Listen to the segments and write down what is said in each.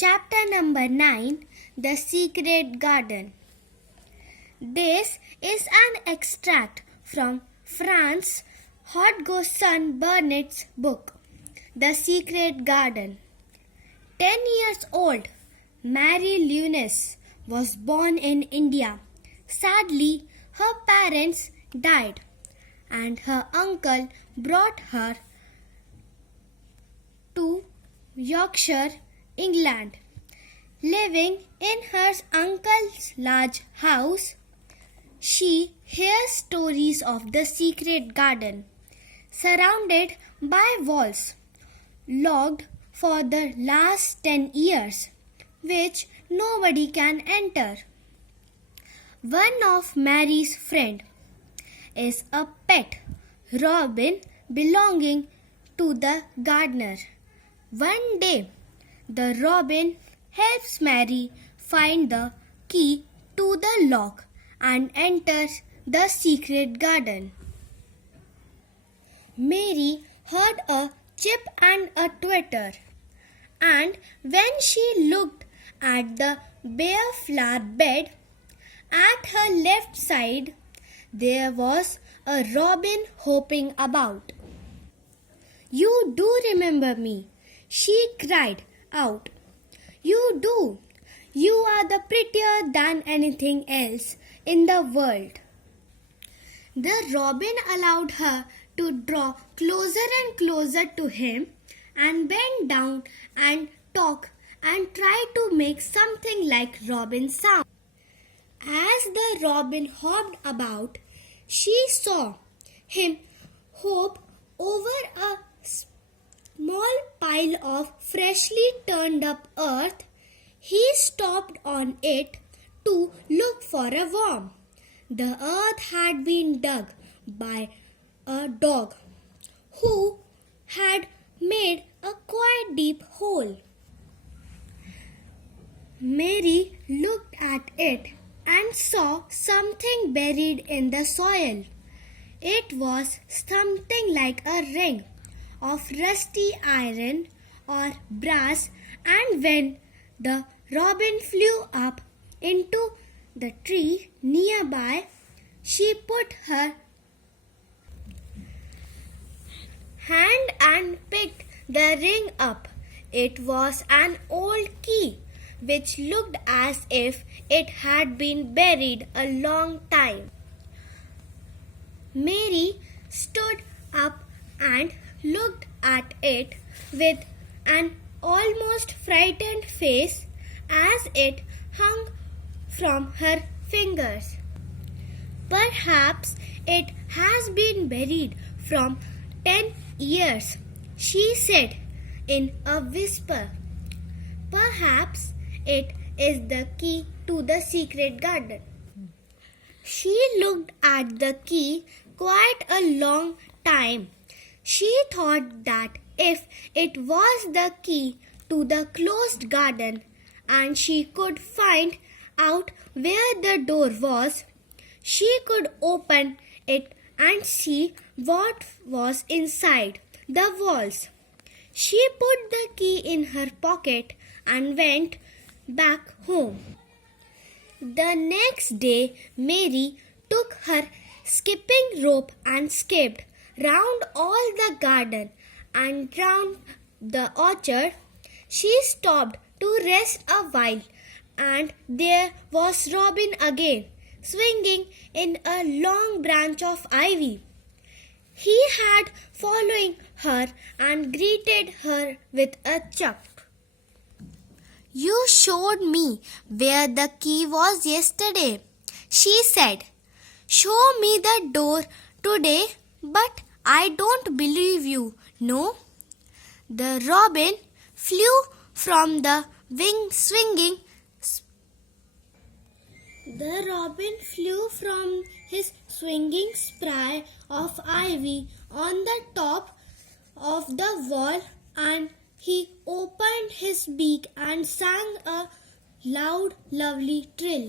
Chapter number 9, The Secret Garden. This is an extract from Franz Hodgson Burnett's book, The Secret Garden. 10 years old, Mary Louise was born in India. Sadly, her parents died, and her uncle brought her to Yorkshire, England. Living in her uncle's large house, she hears stories of the secret garden, surrounded by walls, locked for the last 10 years, which nobody can enter. One of Mary's friends is a pet robin belonging to the gardener. One day, the robin helps Mary find the key to the lock and enters the secret garden. Mary heard a chip and a twitter, and when she looked at the bare flower bed at her left side, there was a robin hopping about. "You do remember me," she cried out. "You do. You are the prettier than anything else in the world." The robin allowed her to draw closer and closer to him and bend down and talk and try to make something like robin sound. As the robin hopped about, she saw him hop over a small pile of freshly turned up earth. He stopped on it to look for a worm. The earth had been dug by a dog who had made a quite deep hole. Mary looked at it and saw something buried in the soil. It was something like a ring of rusty iron or brass, and when the robin flew up into the tree nearby, she put her hand and picked the ring up. It was an old key which looked as if it had been buried a long time. Mary stood up and looked at it with an almost frightened face as it hung from her fingers. "Perhaps it has been buried from 10 years, she said in a whisper. "Perhaps it is the key to the secret garden." She looked at the key quite a long time. She thought that if it was the key to the closed garden and she could find out where the door was, she could open it and see what was inside the walls. She put the key in her pocket and went back home. The next day, Mary took her skipping rope and skipped round all the garden and round the orchard. She stopped to rest a while, and there was Robin again, swinging in a long branch of ivy. He had following her and greeted her with a chuck. "You showed me where the key was yesterday," she said. "Show me the door today, but I don't believe you, no." The robin flew from the his swinging spray of ivy on the top of the wall, and he opened his beak and sang a loud, lovely trill.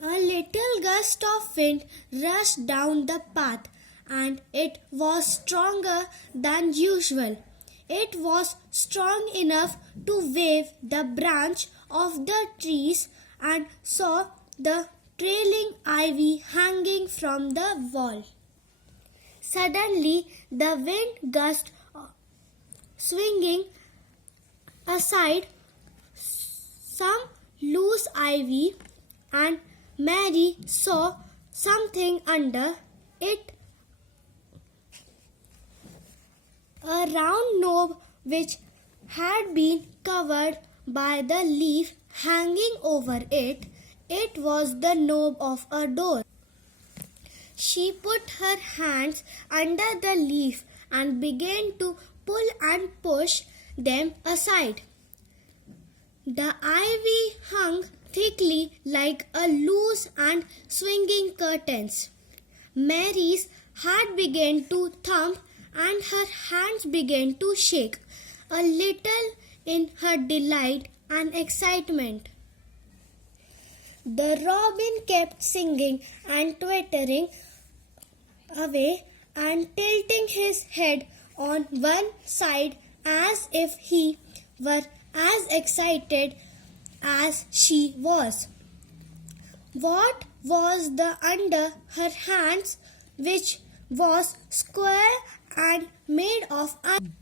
A little gust of wind rushed down the path, and it was stronger than usual. It was strong enough to wave the branch of the trees and saw the trailing ivy hanging from the wall. Suddenly, the wind gushed, swinging aside some loose ivy, and Mary saw something under it, a round knob which had been covered by the leaf hanging over it. It was the knob of a door. She put her hands under the leaf and began to pull and push them aside. The ivy hung thickly like a loose and swinging curtains. Mary's heart began to thump and her hands began to shake a little in her delight and excitement. The robin kept singing and twittering away and tilting his head on one side as if he were as excited as she was. What was the under her hands, which was square and made of iron?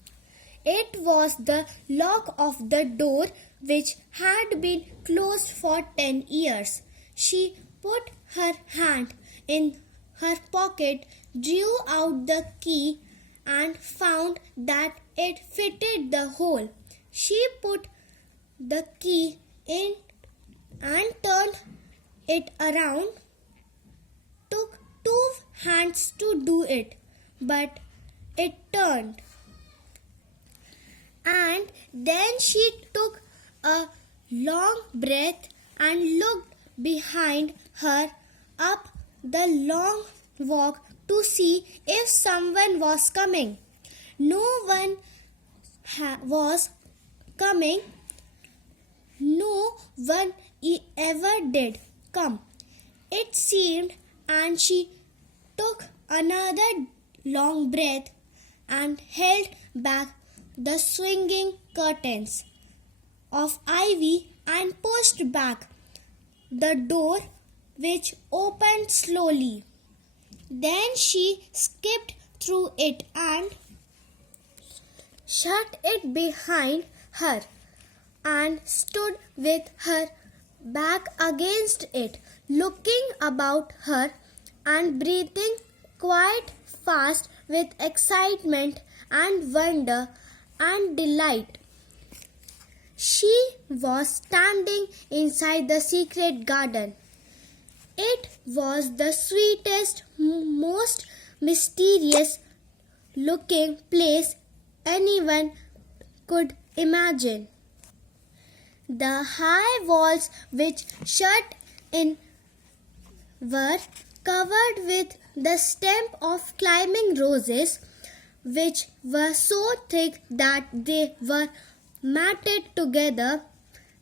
It was the lock of the door, which had been closed for 10 years. She put her hand in her pocket, drew out the key, and found that it fitted the hole. She put the key in and turned it around. Took 2 hands to do it, but it turned. And then she took a long breath and looked behind her up the long walk to see if someone was coming. No one was coming. No one ever did come, it seemed, and she took another long breath and held back the swinging curtains of ivy and pushed back the door, which opened slowly. Then she skipped through it and shut it behind her and stood with her back against it, looking about her and breathing quite fast with excitement and wonder and delight. She was standing inside the secret garden. It was the sweetest, most mysterious looking place anyone could imagine. The high walls which shut in were covered with the stem of climbing roses, which were so thick that they were matted together.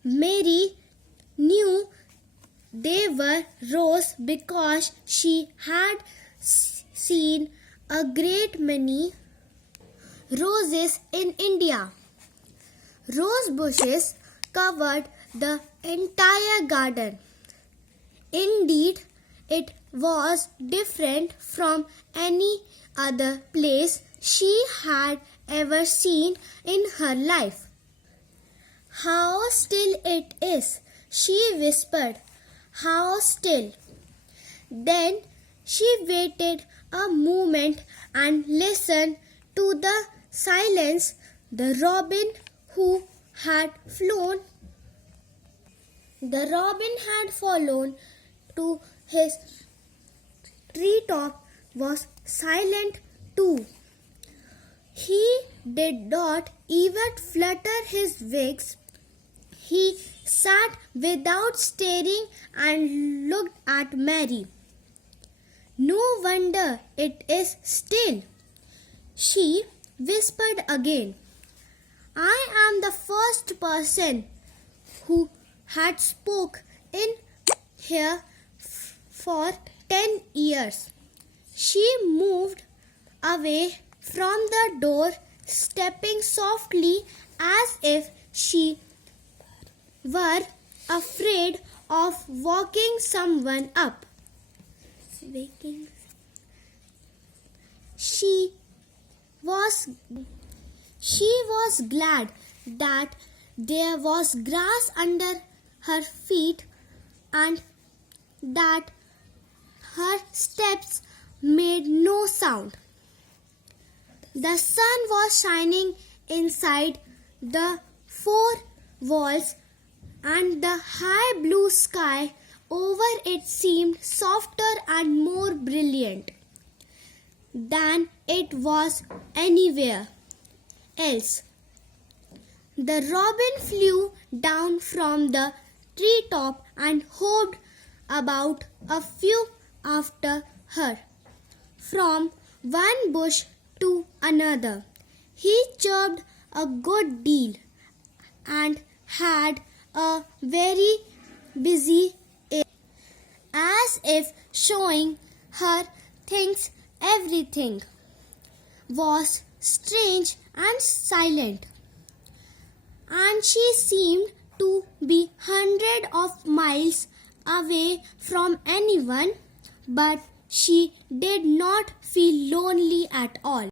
Mary knew they were rose because she had seen a great many roses in India. Rose bushes covered the entire garden. Indeed, it was different from any other place she had ever seen in her life. "How still it is," she whispered. "How still." Then she waited a moment and listened to the silence. The robin had flown to his treetop was silent too. He did not even flutter his wings. He sat without stirring and looked at Mary. "No wonder it is still," she whispered again. "I am the first person who had spoke in here for 10 years. She moved away from the door stepping softly as if she were afraid of waking someone up. She was glad that there was grass under her feet and that her steps made no sound. The sun was shining inside the four walls, and the high blue sky over it seemed softer and more brilliant than it was anywhere else. The robin flew down from the treetop and hopped about a few after her, from one bush to another. He chirped a good deal and had a very busy air, as if showing her things everything was strange and silent, and she seemed to be hundreds of miles away from anyone, but she did not feel lonely at all.